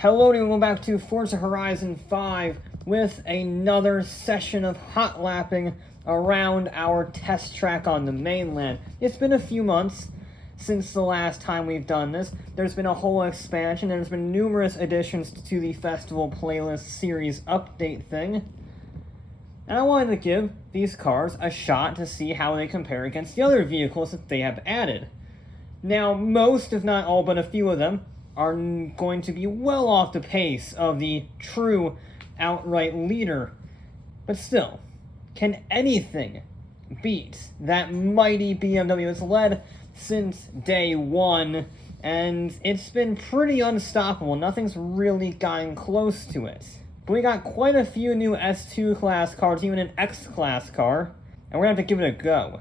Hello and welcome back to Forza Horizon 5 with another session of hot lapping around our test track on the mainland. It's been a few months since the last time we've done this. There's been a whole expansion, and there's been numerous additions to the festival playlist series update thing. And I wanted to give these cars a shot to see how they compare against the other vehicles that they have added. Now, most, if not all, but a few of them are going to be well off the pace of the true outright leader. But still, can anything beat that mighty BMW that's led since day one? And it's been pretty unstoppable. Nothing's really gotten close to it. But we got quite a few new S2 class cars, even an X class car, and we're gonna have to give it a go.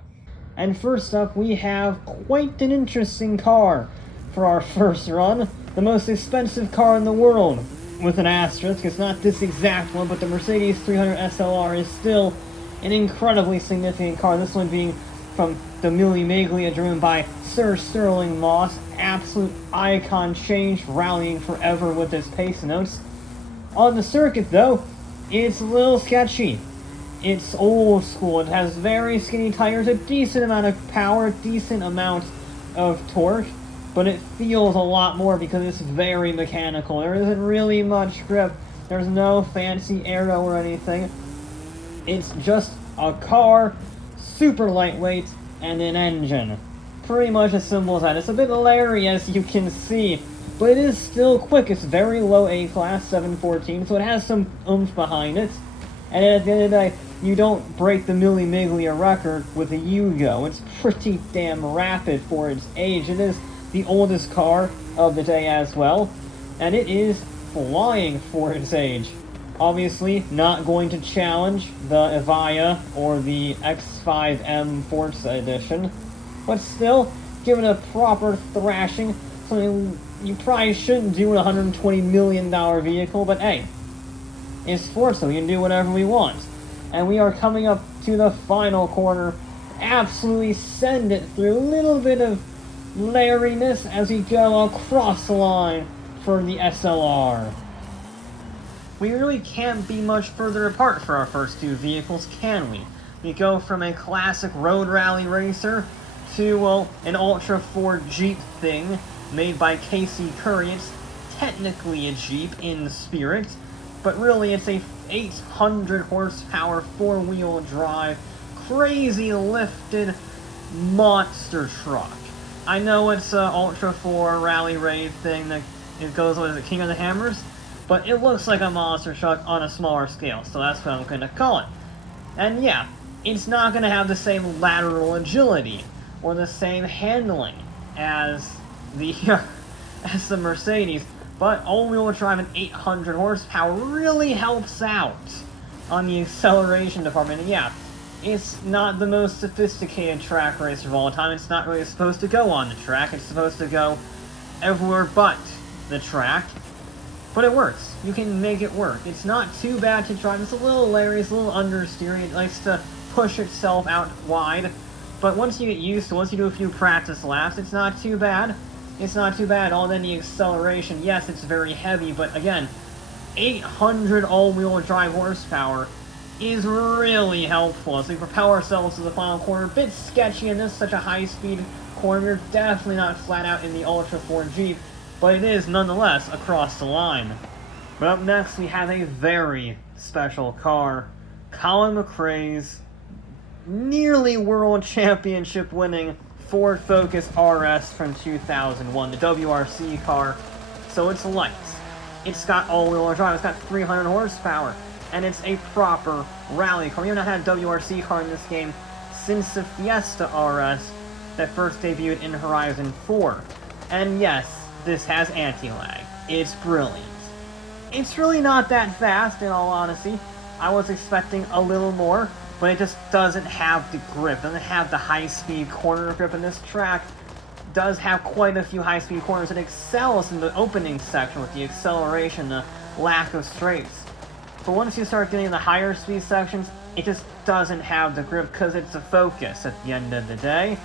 And first up, we have quite an interesting car for our first run. The most expensive car in the world, with an asterisk. It's not this exact one, but the Mercedes 300 SLR is still an incredibly significant car. This one being from the Mille Miglia, driven by Sir Sterling Moss. Absolute icon, change, rallying forever with his pace notes. On the circuit, though, it's a little sketchy. It's old school. It has very skinny tires, a decent amount of power, a decent amount of torque, but it feels a lot more because it's very mechanical. There isn't really much grip. There's no fancy aero or anything. It's just a car, super lightweight, and an engine. Pretty much as simple as that. It's a bit leery, as you can see, but it is still quick. It's very low A-class, 714, so it has some oomph behind it. And at the end of the day, you don't break the Mille Miglia record with a Yugo. It's pretty damn rapid for its age. It is the oldest car of the day as well, and it is flying for its age. Obviously, not going to challenge the Evija or the X5M Forza edition, but still, give it a proper thrashing, something you probably shouldn't do in a $120 million vehicle, but hey, it's Forza, we can do whatever we want. And we are coming up to the final corner, absolutely send it through, a little bit of lariness as we go across the line for the SLR. We really can't be much further apart for our first two vehicles, can we? We go from a classic road rally racer to, well, an Ultra 4 Jeep thing made by Casey-Currey. It's technically a Jeep in spirit, but really it's a 800 horsepower four-wheel drive, crazy lifted monster truck. I know it's an Ultra 4 rally raid thing that it goes with the King of the Hammers, but it looks like a monster truck on a smaller scale, so that's what I'm going to call it. And yeah, it's not going to have the same lateral agility or the same handling as the Mercedes, but all-wheel drive and 800 horsepower really helps out on the acceleration department. And yeah, it's not the most sophisticated track racer of all time. It's not really supposed to go on the track. It's supposed to go everywhere but the track. But it works. You can make it work. It's not too bad to drive. It's a little leery, it's a little understeering. It likes to push itself out wide. But once you get used to it, once you do a few practice laps, it's not too bad. It's not too bad. All then the acceleration, yes, it's very heavy, but again, 800 all-wheel drive horsepower is really helpful as we propel ourselves to the final corner. A bit sketchy in this such a high-speed corner. You're definitely not flat out in the Ultra 4 Jeep, but it is nonetheless across the line. But up next, we have a very special car. Colin McRae's nearly world championship winning Ford Focus RS from 2001, the WRC car. So it's light. It's got all-wheel drive. It's got 300 horsepower. And it's a proper rally car. We have not had a WRC car in this game since the Fiesta RS that first debuted in Horizon 4. And yes, this has anti-lag. It's brilliant. It's really not that fast, in all honesty. I was expecting a little more, but it just doesn't have the grip. It doesn't have the high-speed corner grip, and this track does have quite a few high-speed corners. It excels in the opening section with the acceleration, the lack of straights. But once you start getting the higher speed sections, it just doesn't have the grip because it's a Focus at the end of the day.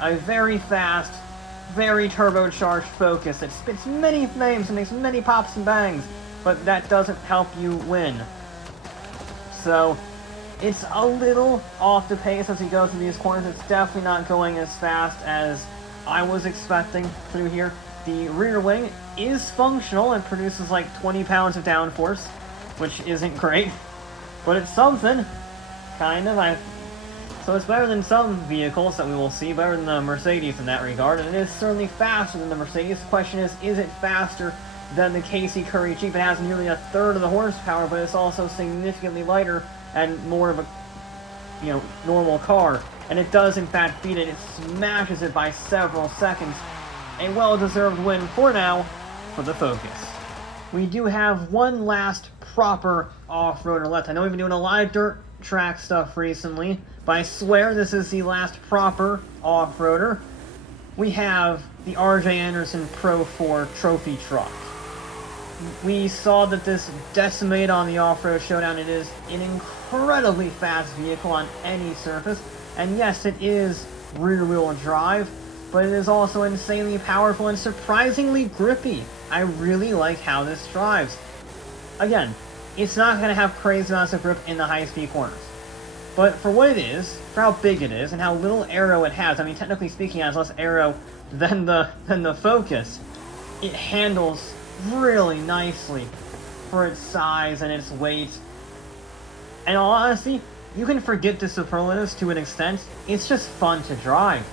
A very fast, very turbocharged Focus. It spits many flames and makes many pops and bangs, but that doesn't help you win. So, it's a little off the pace as we go through these corners. It's definitely not going as fast as I was expecting through here. The rear wing is functional and produces like 20 pounds of downforce, which isn't great, but it's something, kind of. So it's better than some vehicles that we will see, better than the Mercedes in that regard, and it is certainly faster than the Mercedes. The question is it faster than the Casey-Currey Jeep? It has nearly a third of the horsepower, but it's also significantly lighter and more of a, normal car. And it does in fact beat it. It smashes it by several seconds. A well-deserved win for now for the Focus. We do have one last proper off-roader left. I know we've been doing a lot of dirt track stuff recently, but I swear this is the last proper off-roader. We have the RJ Anderson Pro 4 trophy truck. We saw that this decimated on the off-road showdown. It is an incredibly fast vehicle on any surface, and yes, it is rear-wheel drive, but it is also insanely powerful and surprisingly grippy. I really like how this drives. Again, it's not going to have crazy amounts of grip in the high-speed corners, but for what it is, for how big it is, and how little aero it has, I mean, technically speaking, it has less aero than the Focus. It handles really nicely for its size and its weight. And all honesty, you can forget the superlatives to an extent. It's just fun to drive.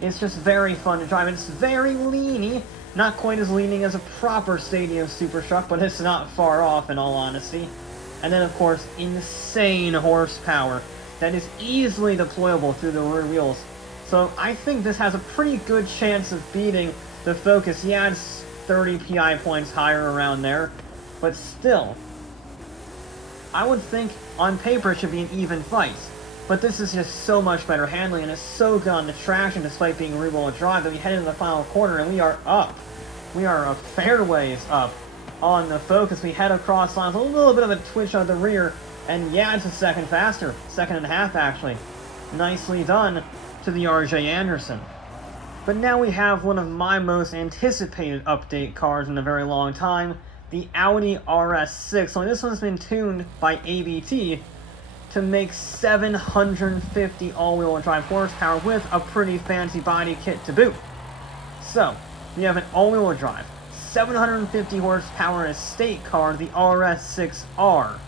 It's just very fun to drive. It's very leany. Not quite as leaning as a proper stadium super truck, but it's not far off in all honesty. And then, of course, insane horsepower that is easily deployable through the rear wheels. So I think this has a pretty good chance of beating the Focus. Yeah, it's 30 PI points higher around there, but still, I would think on paper it should be an even fight. But this is just so much better handling, and it's so good on the traction despite being rear-wheel drive that we head into the final corner and we are up. We are a fair ways up on the Focus. We head across lines, a little bit of a twitch on the rear, and yeah, it's a second faster. Second and a half, actually. Nicely done to the RJ Anderson. But now we have one of my most anticipated update cars in a very long time, the Audi RS6. Only this one's been tuned by ABT to make 750 all-wheel drive horsepower with a pretty fancy body kit to boot. So, we have an all-wheel drive, 750 horsepower estate car, the RS6-R.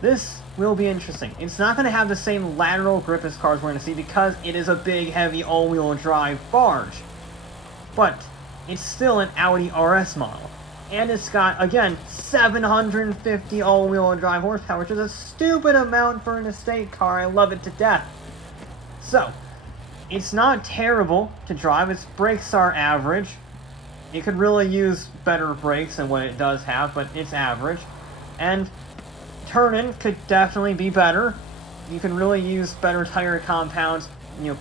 This will be interesting. It's not going to have the same lateral grip as cars we're going to see because it is a big, heavy all-wheel drive barge. But it's still an Audi RS model. And it's got, again, 750 all-wheel drive horsepower, which is a stupid amount for an estate car. I love it to death. So, it's not terrible to drive. Its brakes are average. It could really use better brakes than what it does have, but it's average. And turning could definitely be better. You can really use better tire compounds,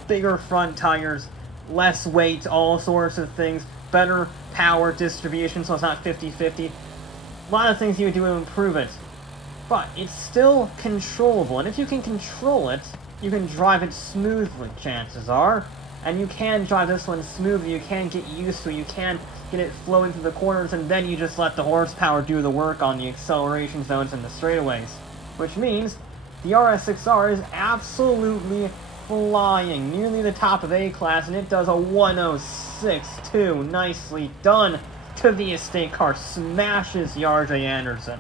bigger front tires, less weight, all sorts of things, better power distribution so it's not 50-50. A lot of things you would do to improve it. But it's still controllable, and if you can control it, you can drive it smoothly, chances are. And you can drive this one smoothly, you can get used to it, you can get it flowing through the corners, and then you just let the horsepower do the work on the acceleration zones and the straightaways. Which means the RS6-R is absolutely flying, nearly the top of A-Class, and it does a 106.2. Nicely done to the estate car. Smashes the RJ Anderson.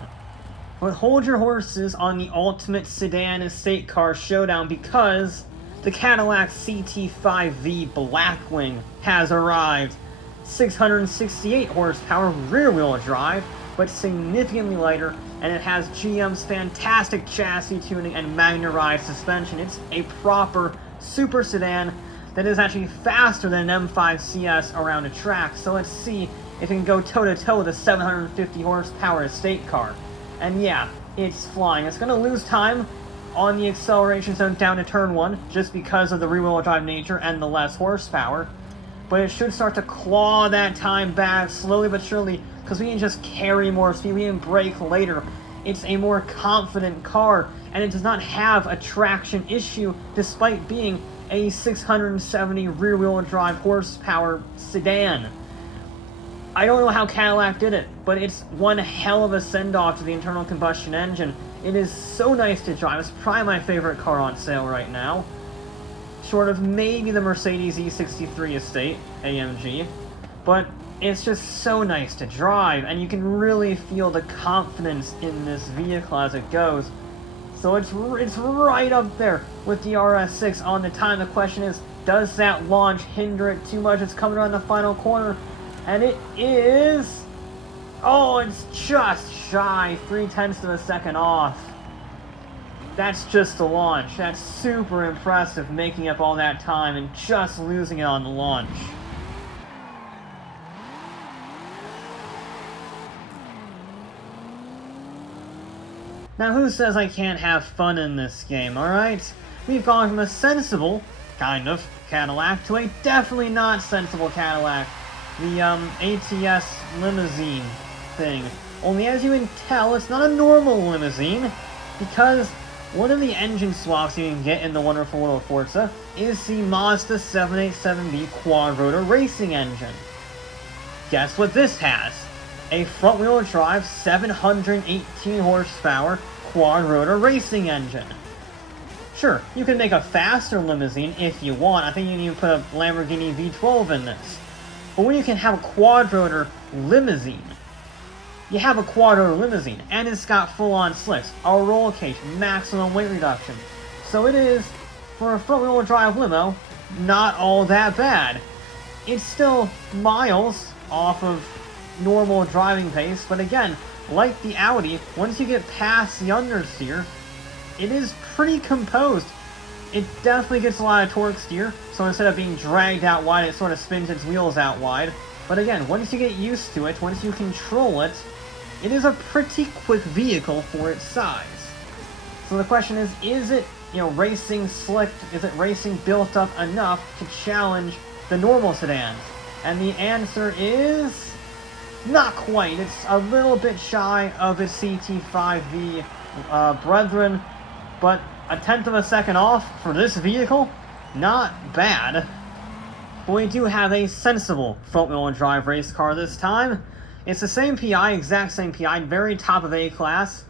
But hold your horses on the ultimate sedan estate car showdown, because the Cadillac CT5V Blackwing has arrived. 668 horsepower rear-wheel drive, but significantly lighter, and it has GM's fantastic chassis tuning and Magna-Ride suspension. It's a proper super sedan that is actually faster than an M5 CS around a track, so let's see if it can go toe-to-toe with a 750 horsepower estate car. And yeah, it's flying. It's going to lose time on the acceleration zone down to turn 1, just because of the rear-wheel drive nature and the less horsepower. But it should start to claw that time back slowly but surely, because we can just carry more speed, we can brake later. It's a more confident car, and it does not have a traction issue despite being a 670 rear-wheel drive horsepower sedan. I don't know how Cadillac did it, but it's one hell of a send-off to the internal combustion engine. It is so nice to drive. It's probably my favorite car on sale right now. Short of maybe the Mercedes E63 Estate, AMG. But it's just so nice to drive, and you can really feel the confidence in this vehicle as it goes. So it's right up there with the RS6 on the time. The question is, does that launch hinder it too much? It's coming around the final corner, and it is... Oh, it's just shy, 0.3 of a second off. That's just the launch. That's super impressive, making up all that time and just losing it on the launch. Now, who says I can't have fun in this game, alright? We've gone from a sensible, kind of, Cadillac to a definitely not sensible Cadillac. The, ATS limousine thing. Only as you can tell, it's not a normal limousine, because one of the engine swaps you can get in the wonderful world of Forza is the Mazda 787B quad-rotor racing engine. Guess what this has? A front-wheel drive 718 horsepower quad-rotor racing engine. Sure, you can make a faster limousine if you want. I think you need to put a Lamborghini V12 in this. But when you can have a quad-rotor limousine, you have a quad-rotor limousine, and it's got full-on slicks, a roll cage, maximum weight reduction. So it is, for a front-wheel drive limo, not all that bad. It's still miles off of normal driving pace, but again, like the Audi, once you get past the understeer, it is pretty composed. It definitely gets a lot of torque steer, so instead of being dragged out wide, it sort of spins its wheels out wide. But again, once you get used to it, once you control it, it is a pretty quick vehicle for its size. So the question is it, racing slick? Is it racing built up enough to challenge the normal sedans? And the answer is... not quite. It's a little bit shy of its CT5V brethren, but 0.1 of a second off for this vehicle? Not bad. But we do have a sensible front-wheel drive race car this time. It's the same PI, exact same PI, very top of A class,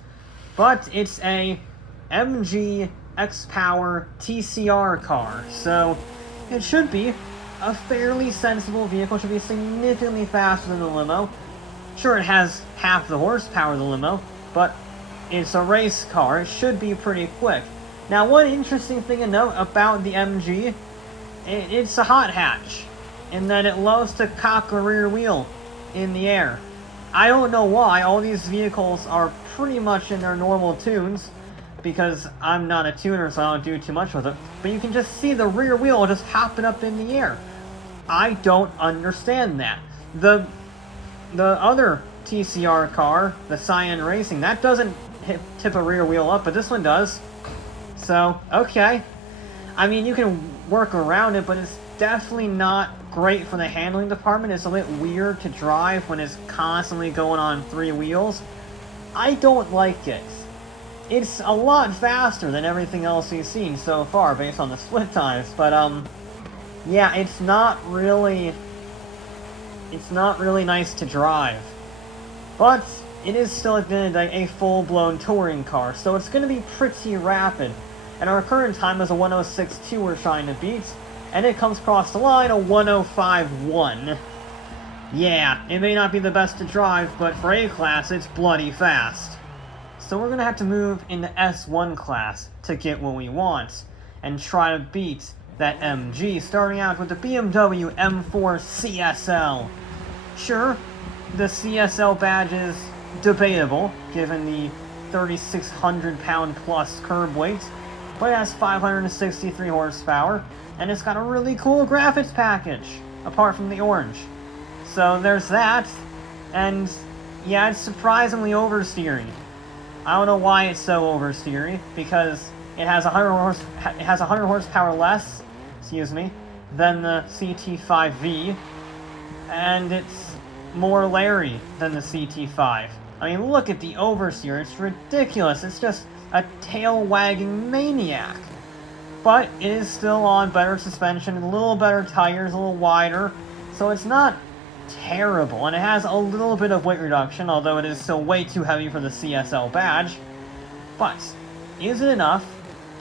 but it's a MG6 XPower TCR car, so it should be a fairly sensible vehicle. It should be significantly faster than the limo. Sure, it has half the horsepower of the limo, but it's a race car. It should be pretty quick. Now, one interesting thing to note about the MG, it's a hot hatch, in that it loves to cock the rear wheel in the air. I don't know why. All these vehicles are pretty much in their normal tunes, because I'm not a tuner, so I don't do too much with it. But you can just see the rear wheel just hopping up in the air. I don't understand that. The other TCR car, the Cyan Racing, that doesn't tip a rear wheel up, but this one does. So, okay. I mean, you can work around it, but it's definitely not great for the handling department. It's a bit weird to drive when it's constantly going on 3 wheels. I don't like it. It's a lot faster than everything else we've seen so far based on the split times, but yeah, it's not really nice to drive. But it is still at the end of the day a full-blown touring car, so it's going to be pretty rapid. And our current time is a 106.2 we're trying to beat, and it comes across the line a 105.1. Yeah, it may not be the best to drive, but for A-Class, it's bloody fast. So we're going to have to move into S1 class to get what we want, and try to beat that MG, starting out with the BMW M4 CSL. Sure, the CSL badge is debatable, given the 3,600 pound plus curb weight, but it has 563 horsepower, and it's got a really cool graphics package, apart from the orange. So there's that, and yeah, it's surprisingly oversteery. I don't know why it's so oversteery, because it has 100 horsepower less, than the CT5V, and it's more Larry than the CT5. I mean, look at the oversteer, it's ridiculous, it's just a tail-wagging maniac. but it is still on better suspension, a little better tires, a little wider, so it's not terrible, and it has a little bit of weight reduction, although it is still way too heavy for the CSL badge. But is it enough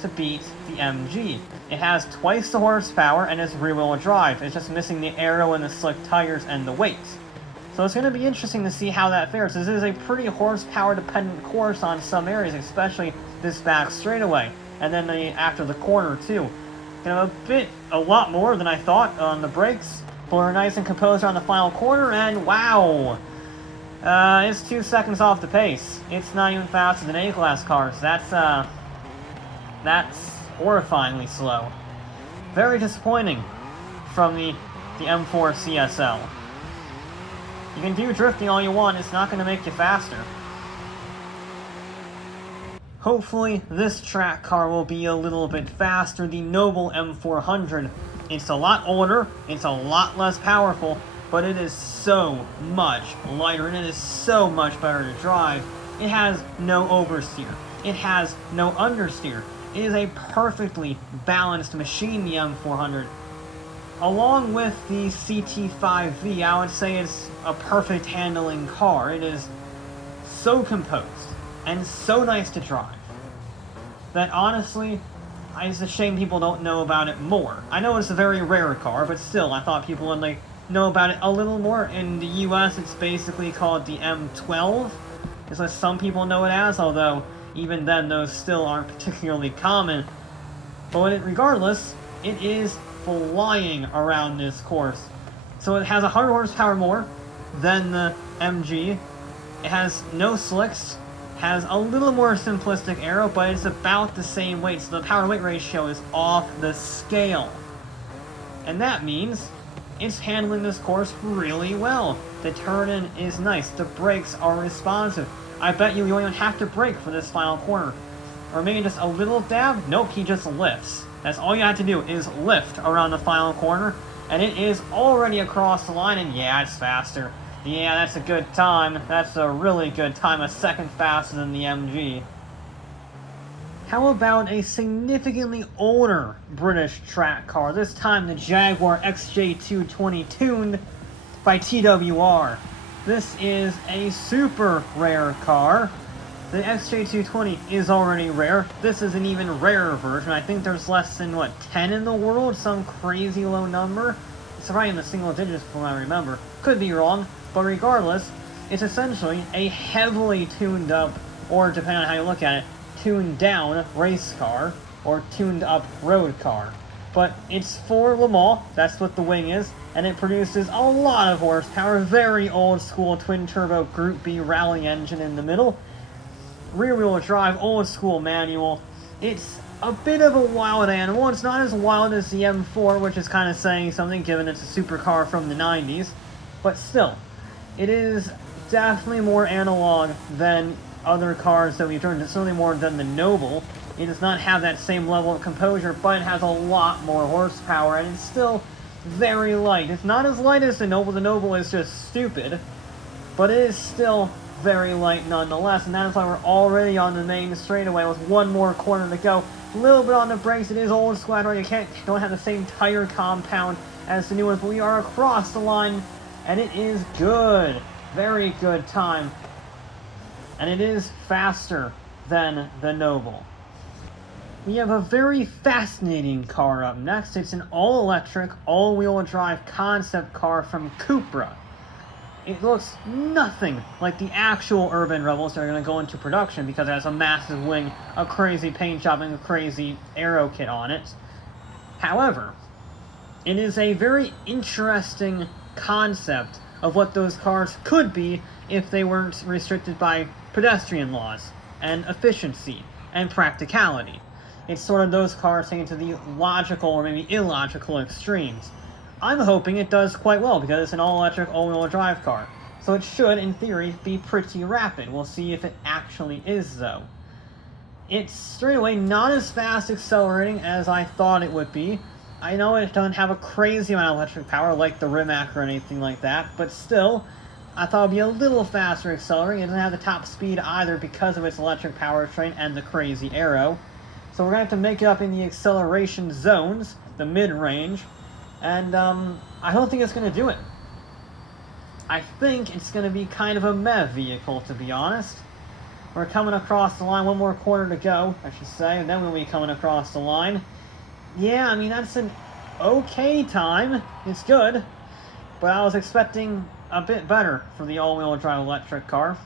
to beat the MG? It has twice the horsepower and it's rear-wheel drive. It's just missing the aero and the slick tires and the weight. So it's going to be interesting to see how that fares. This is a pretty horsepower-dependent course on some areas, especially this back straightaway, and then after the corner too. A lot more than I thought on the brakes. We're nice and composed on the final corner, and wow! It's 2 seconds off the pace. It's not even faster than A-class cars. That's horrifyingly slow. Very disappointing from the M4 CSL. You can do drifting all you want, it's not going to make you faster. Hopefully, this track car will be a little bit faster. The Noble M400. It's a lot older, it's a lot less powerful, but it is so much lighter, and it is so much better to drive. It has no oversteer. It has no understeer. It is a perfectly balanced machine, the M400. Along with the CT5V, I would say it's a perfect handling car. It is so composed and so nice to drive that honestly, it's a shame people don't know about it more. I know it's a very rare car, but still, I thought people would know about it a little more. In the US, it's basically called the M12, is what some people know it as, although even then, those still aren't particularly common. But regardless, it is flying around this course. So it has 100 horsepower more than the MG. It has no slicks, has a little more simplistic aero, but it's about the same weight, so the power-weight ratio is off the scale. And that means it's handling this course really well. The turn-in is nice, the brakes are responsive. I bet you don't even have to brake for this final corner. Or maybe just a little dab? Nope, he just lifts. That's all you have to do, is lift around the final corner, and it is already across the line, and yeah, it's faster. Yeah, that's a good time. That's a really good time, a second faster than the MG. How about a significantly older British track car, this time the Jaguar XJ200 tuned by TWR. This is a super rare car. The XJ220 is already rare. This is an even rarer version. I think there's less than, 10 in the world? Some crazy low number? It's right in the single digits from what I remember. Could be wrong, but regardless, it's essentially a heavily tuned up, or depending on how you look at it, tuned down race car, or tuned up road car. But it's for Le Mans, that's what the wing is, and it produces a lot of horsepower, very old school twin turbo Group B rally engine in the middle. Rear wheel drive, old school manual. It's a bit of a wild animal. It's not as wild as the M4, which is kind of saying something given it's a supercar from the 90s, but still, it is definitely more analog than other cars that we've driven. It's certainly more than the Noble. It does not have that same level of composure, but it has a lot more horsepower, and it's still very light. It's not as light as the Noble. The Noble is just stupid, but it is still very light nonetheless, and that is why we're already on the main straightaway with one more corner to go. A little bit on the brakes. It is old school. You don't have the same tire compound as the new ones, but we are across the line, and it is good. Very good time. And it is faster than the Noble. We have a very fascinating car up next. It's an all-electric, all-wheel drive concept car from CUPRA. It looks nothing like the actual UrbanRebels that are going to go into production because it has a massive wing, a crazy paint job, and a crazy aero kit on it. However, it is a very interesting concept of what those cars could be if they weren't restricted by pedestrian laws, and efficiency, and practicality. It's sort of those cars taken to the logical or maybe illogical extremes. I'm hoping it does quite well because it's an all-electric, all-wheel drive car. So it should, in theory, be pretty rapid. We'll see if it actually is, though. It's straight away not as fast accelerating as I thought it would be. I know it doesn't have a crazy amount of electric power like the Rimac or anything like that, but still, I thought it would be a little faster accelerating. It doesn't have the top speed either because of its electric powertrain and the crazy aero. So So we're going to have to make it up in the acceleration zones, the mid-range, and I don't think it's going to do it. I think it's going to be kind of a meh vehicle, to be honest. We're coming across the line, one more corner to go, I should say, and then we'll be coming across the line. Yeah, I mean, that's an okay time. It's good, but I was expecting a bit better for the all-wheel drive electric car.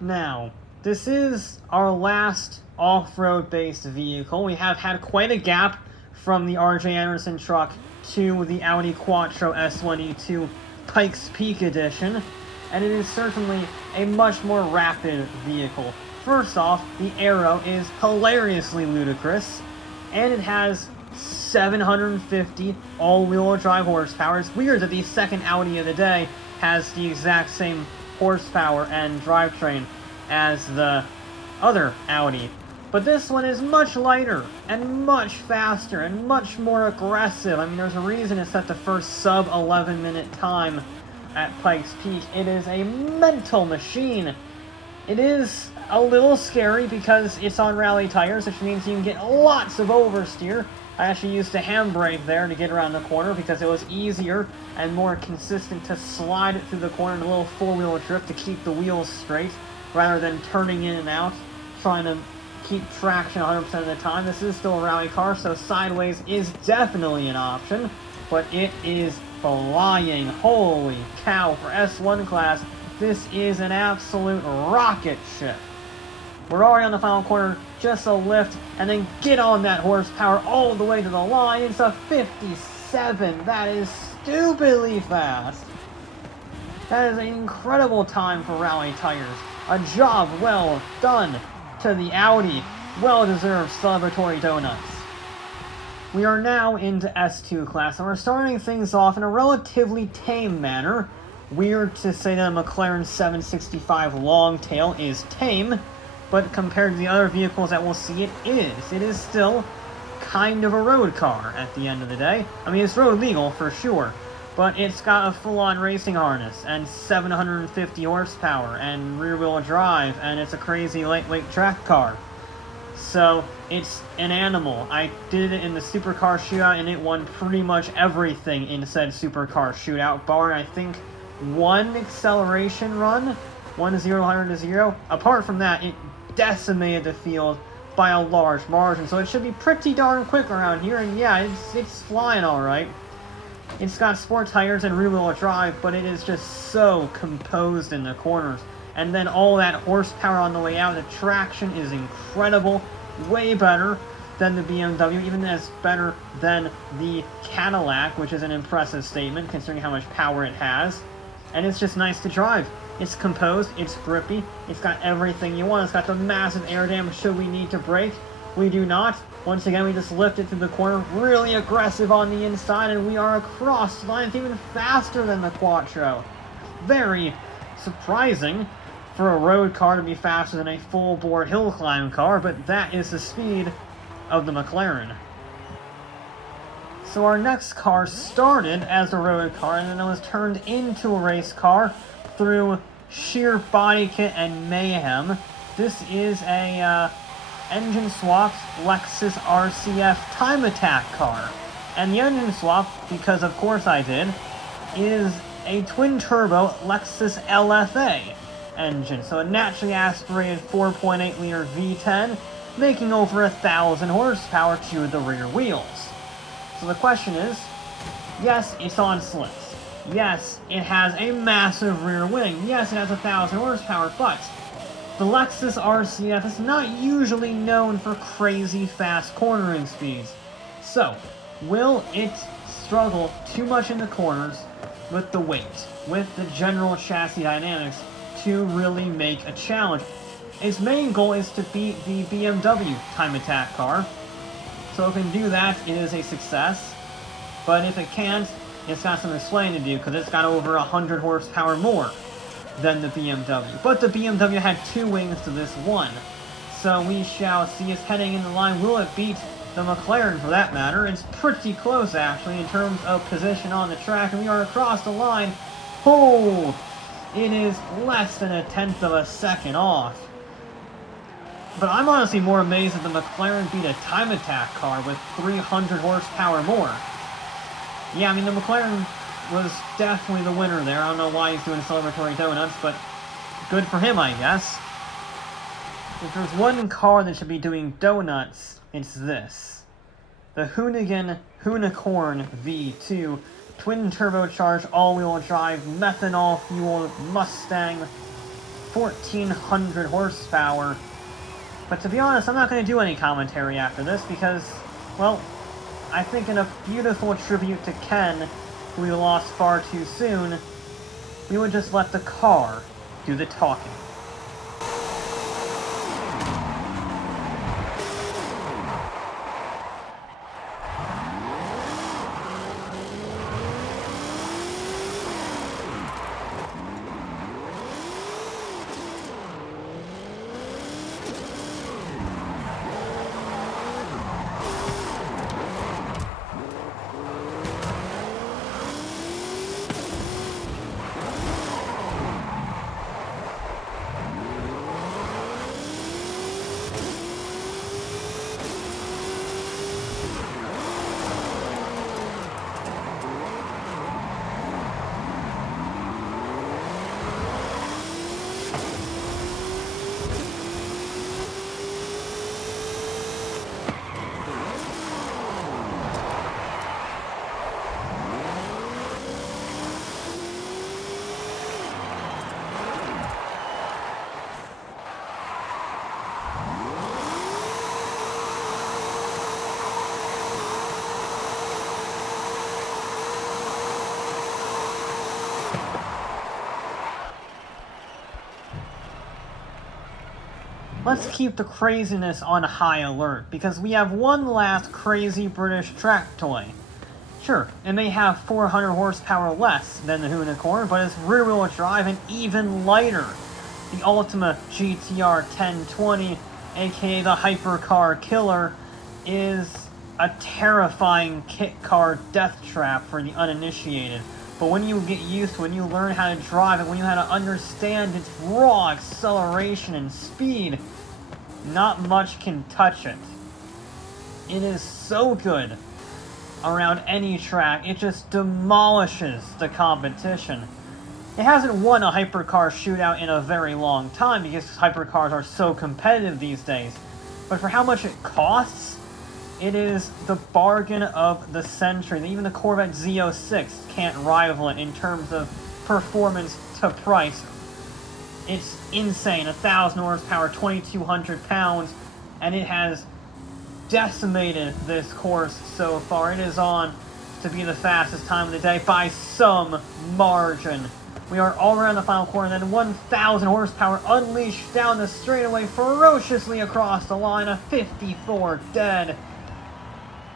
Now, this is our last off-road based vehicle. We have had quite a gap from the RJ Anderson truck to the Audi Quattro S1E2 Pikes Peak Edition, and it is certainly a much more rapid vehicle. First off, the aero is hilariously ludicrous, and it has 750 all-wheel drive horsepower. It's weird that the second Audi of the day has the exact same horsepower and drivetrain as the other Audi. But this one is much lighter, and much faster, and much more aggressive. I mean, there's a reason it's at the first sub-11 minute time at Pikes Peak. It is a mental machine. It is a little scary because it's on rally tires, which means you can get lots of oversteer. I actually used a handbrake there to get around the corner because it was easier and more consistent to slide it through the corner in a little four-wheel drift to keep the wheels straight, rather than turning in and out, trying to keep traction 100% of the time. This is still a rally car, so sideways is definitely an option, but it is flying. Holy cow, for S1 class, this is an absolute rocket ship. We're already on the final corner, just a lift, and then get on that horsepower all the way to the line. It's a 57. That is stupidly fast. That is an incredible time for rally tires. A job well done to the Audi. Well-deserved celebratory donuts. We are now into S2 class, and we're starting things off in a relatively tame manner. Weird to say that a McLaren 765 Longtail is tame, but compared to the other vehicles that we'll see, it is. It is still kind of a road car at the end of the day. I mean, it's road legal for sure, but it's got a full-on racing harness and 750 horsepower and rear-wheel drive, and it's a crazy lightweight track car. So it's an animal. I did it in the supercar shootout, and it won pretty much everything in said supercar shootout, barring I think one acceleration run, 1 to 0 to 100 to 0. Apart from that, it decimated the field by a large margin, so it should be pretty darn quick around here. And yeah, it's flying all right. It's got sport tires and rear-wheel drive, but it is just so composed in the corners. And then all that horsepower on the way out, the traction is incredible, way better than the BMW, even as better than the Cadillac, which is an impressive statement considering how much power it has. And it's just nice to drive. It's composed, it's grippy, it's got everything you want. It's got the massive air dam should we need to brake. We do not. Once again, we just lift it through the corner, really aggressive on the inside, and we are across the line. It's even faster than the Quattro. Very surprising for a road car to be faster than a full-bore hill climb car, but that is the speed of the McLaren. So our next car started as a road car, and then it was turned into a race car through sheer body kit and mayhem. This is a engine swapped Lexus RCF time attack car. And the engine swap, because of course I did, is a twin-turbo Lexus LFA engine. So a naturally aspirated 4.8 liter V10, making over 1,000 horsepower to the rear wheels. So the question is, yes, it's on slicks. Yes, it has a massive rear wing. Yes, it has 1,000 horsepower, but the Lexus RCF is not usually known for crazy fast cornering speeds. So, will it struggle too much in the corners with the weight, with the general chassis dynamics, to really make a challenge? Its main goal is to beat the BMW time attack car. So if it can do that, it is a success. But if it can't, it's got some explaining to do, because it's got over 100 horsepower more than the BMW. But the BMW had 2 wings to this one. So we shall see. It's heading in the line. Will it beat the McLaren, for that matter? It's pretty close, actually, in terms of position on the track. And we are across the line. Oh! It is less than 1/10 of a second off. But I'm honestly more amazed that the McLaren beat a time attack car with 300 horsepower more. Yeah, I mean, the McLaren was definitely the winner there. I don't know why he's doing celebratory donuts, but good for him, I guess. If there's one car that should be doing donuts, it's this. The Hoonigan Hoonicorn V2, twin-turbocharged, all-wheel drive, methanol-fueled Mustang, 1,400 horsepower. But to be honest, I'm not going to do any commentary after this because, well, I think in a beautiful tribute to Ken, who we lost far too soon, we would just let the car do the talking. Let's keep the craziness on high alert, because we have one last crazy British track toy. Sure, it may have 400 horsepower less than the Hoonicorn, but it's rear-wheel drive and even lighter. The Ultima GTR 1020, aka the Hypercar Killer, is a terrifying kit car death trap for the uninitiated. But when you get used to it, when you learn how to drive it, when you know how to understand its raw acceleration and speed, not much can touch it. It is so good around any track, it just demolishes the competition. It hasn't won a hypercar shootout in a very long time because hypercars are so competitive these days. But for how much it costs, it is the bargain of the century. Even the Corvette Z06 can't rival it in terms of performance to price. It's insane, 1,000 horsepower, 2,200 pounds, and it has decimated this course so far. It is on to be the fastest time of the day by some margin. We are all around the final corner, and then 1,000 horsepower unleashed down the straightaway, ferociously across the line, a 54 dead.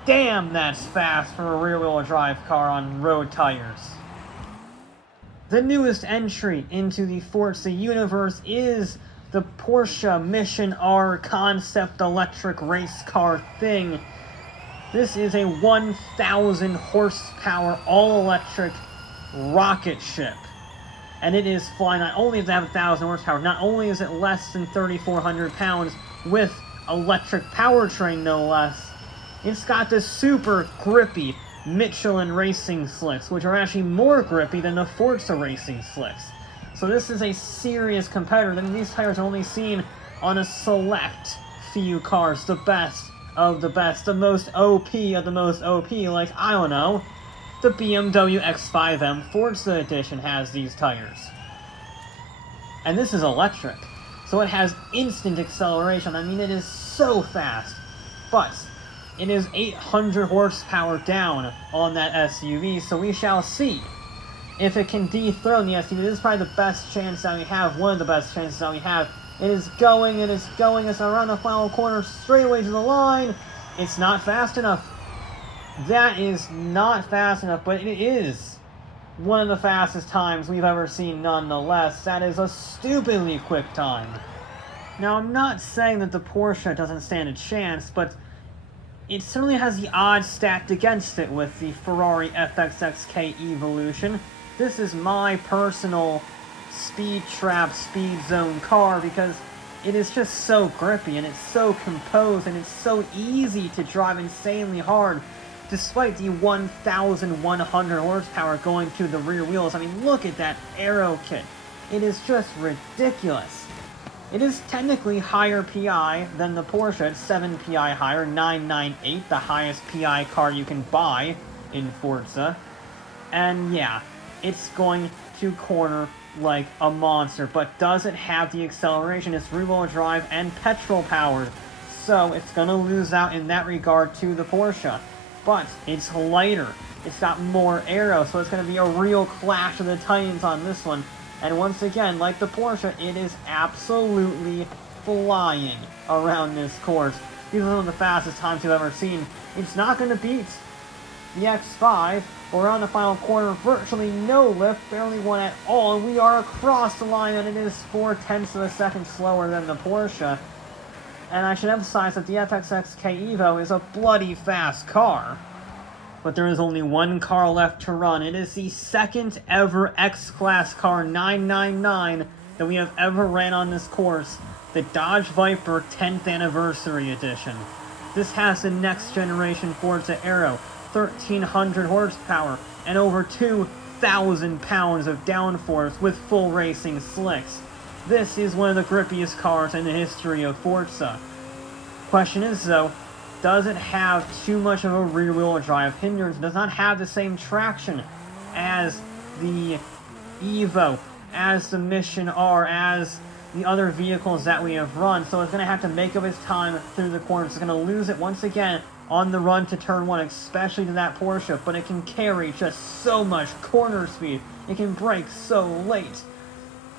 Damn, that's fast for a rear-wheel drive car on road tires. The newest entry into the Forza universe is the Porsche Mission R concept electric race car thing. This is a 1,000 horsepower all-electric rocket ship. And it is flying. Not only does it have 1,000 horsepower, not only is it less than 3,400 pounds with electric powertrain no less, it's got the super grippy Michelin racing slicks, which are actually more grippy than the Forza racing slicks. So this is a serious competitor. I mean, these tires are only seen on a select few cars, the best of the best, the most OP of the most OP, like, I don't know, the BMW X5M Forza Edition has these tires. And this is electric, so it has instant acceleration. I mean, it is so fast, but it is 800 horsepower down on that SUV, so we shall see if it can dethrone the SUV. This is probably the best chance that we have, one of the best chances that we have. It is going, it's around the final corner, straight away to the line. It's not fast enough. That is not fast enough, but it is one of the fastest times we've ever seen nonetheless. That is a stupidly quick time. Now, I'm not saying that the Porsche doesn't stand a chance, but it certainly has the odds stacked against it with the Ferrari FXX-K Evolution. This is my personal speed trap, speed zone car because it is just so grippy, and it's so composed, and it's so easy to drive insanely hard, despite the 1,100 horsepower going through the rear wheels. I mean, look at that aero kit. It is just ridiculous. It is technically higher PI than the Porsche. It's 7 PI higher, 998, the highest PI car you can buy in Forza. And yeah, it's going to corner like a monster, but doesn't have the acceleration. It's rear-wheel drive and petrol-powered, so it's going to lose out in that regard to the Porsche. But it's lighter. It's got more aero, so it's going to be a real clash of the titans on this one. And once again, like the Porsche, it is absolutely flying around this course. These are some of the fastest times you've ever seen. It's not going to beat the X5. We're on the final corner, virtually no lift, barely one at all, and we are across the line, and it is 0.4 of a second slower than the Porsche. And I should emphasize that the FXX-K Evo is a bloody fast car. But there is only one car left to run. It is the second ever X-Class car 999 that we have ever ran on this course, the Dodge Viper 10th Anniversary Edition. This has the next generation Forza Aero, 1,300 horsepower, and over 2,000 pounds of downforce with full racing slicks. This is one of the grippiest cars in the history of Forza. Question is though, does it have too much of a rear-wheel drive hindrance? It does not have the same traction as the Evo, as the Mission R, as the other vehicles that we have run, so it's going to have to make up its time through the corners. It's going to lose it once again on the run to turn 1, especially to that Porsche, but it can carry just so much corner speed. It can brake so late.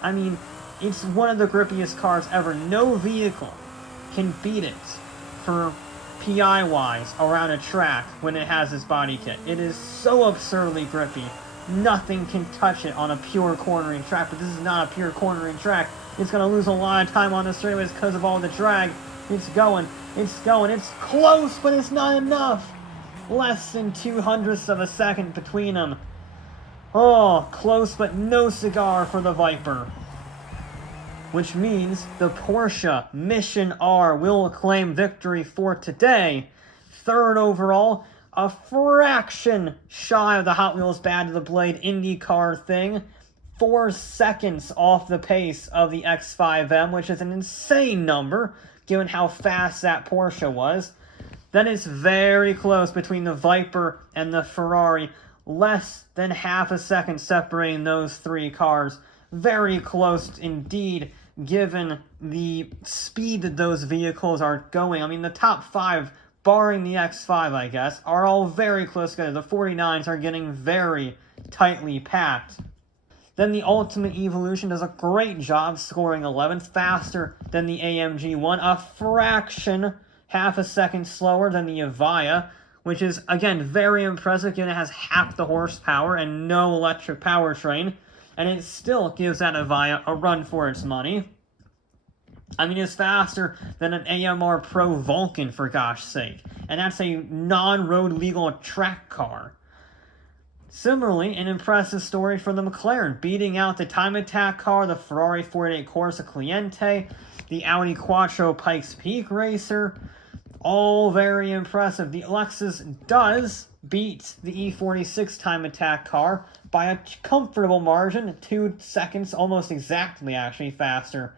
I mean, it's one of the grippiest cars ever. No vehicle can beat it for PI-wise around a track when it has this body kit. It is so absurdly grippy. Nothing can touch it on a pure cornering track, but this is not a pure cornering track. It's going to lose a lot of time on the straightaways because of all the drag. It's going, it's close, but it's not enough. Less than 0.02 of a second between them. Oh, close but no cigar for the Viper. Which means the Porsche Mission R will claim victory for today. Third overall, a fraction shy of the Hot Wheels Bad to the Blade IndyCar thing. 4 seconds off the pace of the X5M, which is an insane number, given how fast that Porsche was. Then it's very close between the Viper and the Ferrari. Less than half a second separating those three cars. Very close indeed, given the speed that those vehicles are going. I mean, the top 5, barring the X5, I guess, are all very close together. The 49s are getting very tightly packed. Then the Ultimate Evolution does a great job scoring 11th, faster than the AMG one, a fraction, half a second slower than the Avaya, which is, again, very impressive given it has half the horsepower and no electric powertrain, and it still gives that Avaya a run for its money. I mean, it's faster than an AMR Pro Vulcan, for gosh sake, and that's a non-road legal track car. Similarly, an impressive story for the McLaren, beating out the Time Attack car, the Ferrari 48 Corsa Cliente, the Audi Quattro Pikes Peak Racer. All very impressive. The Lexus does beat the E46 Time Attack car by a comfortable margin, 2 seconds, almost exactly actually faster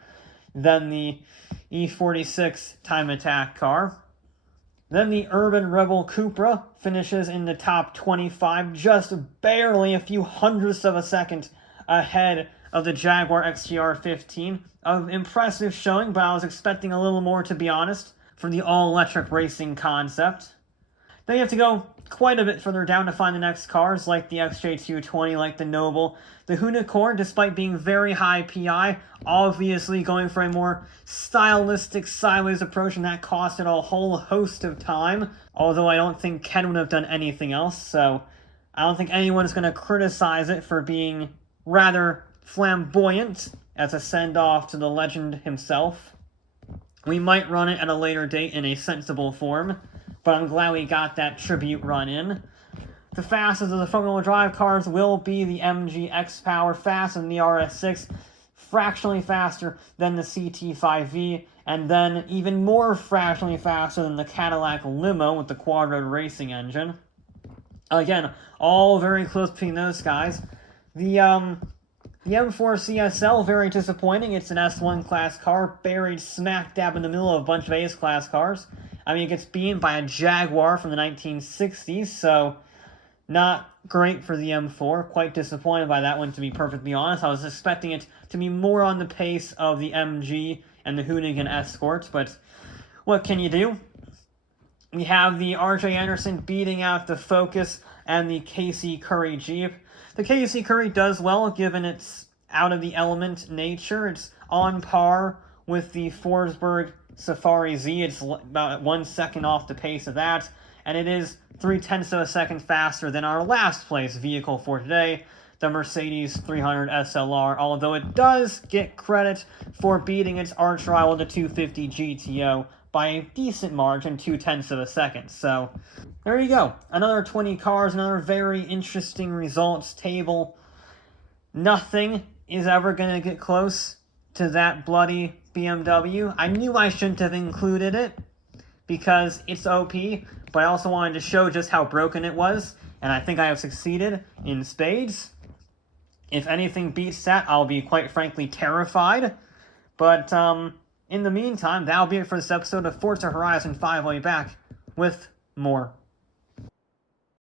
than the E46 Time Attack car. Then the UrbanRebel CUPRA finishes in the top 25, just barely a few hundredths of a second ahead of the Jaguar XJ200 An impressive showing, but I was expecting a little more, to be honest, for the all-electric racing concept. Then you have to go quite a bit further down to find the next cars, like the XJ220, like the Noble. The Hoonigan, despite being very high PI, obviously going for a more stylistic, sideways approach, and that costed a whole host of time. Although I don't think Ken would have done anything else, so I don't think anyone's going to criticize it for being rather flamboyant as a send-off to the legend himself. We might run it at a later date in a sensible form, but I'm glad we got that tribute run in. The fastest of the front-wheel drive cars will be the MG XPower, faster than the RS6, fractionally faster than the CT5V, and then even more fractionally faster than the Cadillac Limo with the Quattro racing engine. Again, all very close between those guys. The M4 CSL, very disappointing. It's an S1 class car, buried smack dab in the middle of a bunch of ACE class cars. I mean, it gets beaten by a Jaguar from the 1960s, so not great for the M4. Quite disappointed by that one, to be perfectly honest. I was expecting it to be more on the pace of the MG and the Hoonigan Escort, but what can you do? We have the RJ Anderson beating out the Focus and the Casey-Currey Jeep. The Casey-Currey does well, given its out-of-the-element nature. It's on par with the Forsberg Safari Z. It's about 1 second off the pace of that, and it is 0.3 of a second faster than our last place vehicle for today, the Mercedes 300 SLR, although it does get credit for beating its arch rival, the 250 GTO, by a decent margin, 0.2 of a second. So there you go. Another 20 cars, another very interesting results table. Nothing is ever going to get close to that bloody BMW. I knew I shouldn't have included it because it's OP, but I also wanted to show just how broken it was, and I think I have succeeded in spades. If anything beats that, I'll be quite frankly terrified. But in the meantime, that'll be it for this episode of Forza Horizon 5. I'll be back with more.